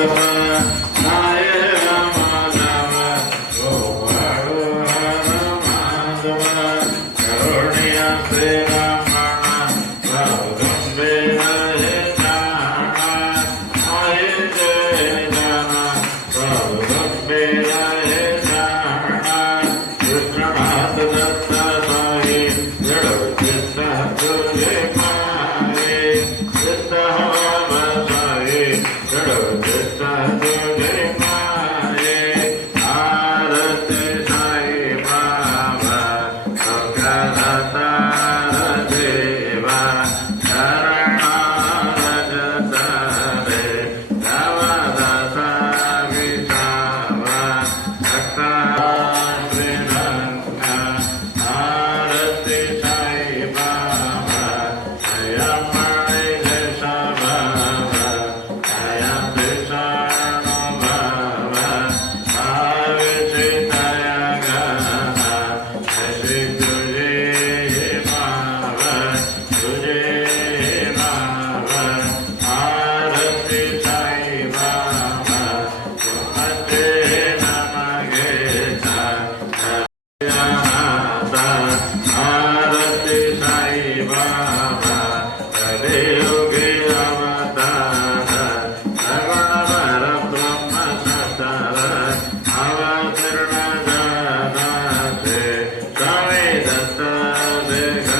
Thank you. Bharat Sai Baba कलियुगे अवतार सगवर ब्रह्म सतर अवतरण जाना से साई दत्ता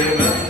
Amen.